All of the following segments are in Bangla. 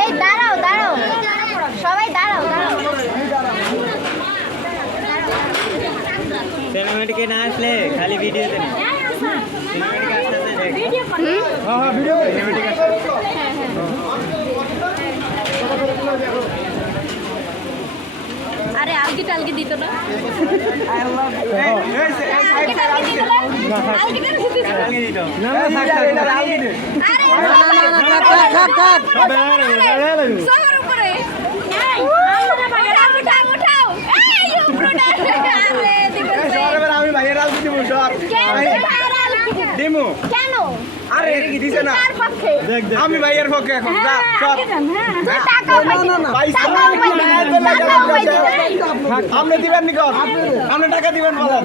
এই দাঁড়াও দাঁড়াও। সবাই দাঁড়াও দাঁড়াও। সিনেমাটিকে না আসলে খালি ভিডিওতে হ্যাঁ, হ্যাঁ, হ্যাঁ, আরে আলগি টালগি দিত না? আমি ভাইয়ের দিব আরে কি দিছে না দেখ আমি ভাইয়ের পক্ষে এখন যা সব না না আপনি দিবেন নি আপনি টাকা দিবেন বলেন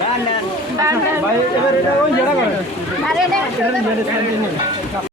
না না বাইরে এবার এটা ওই জড়া করে আরে না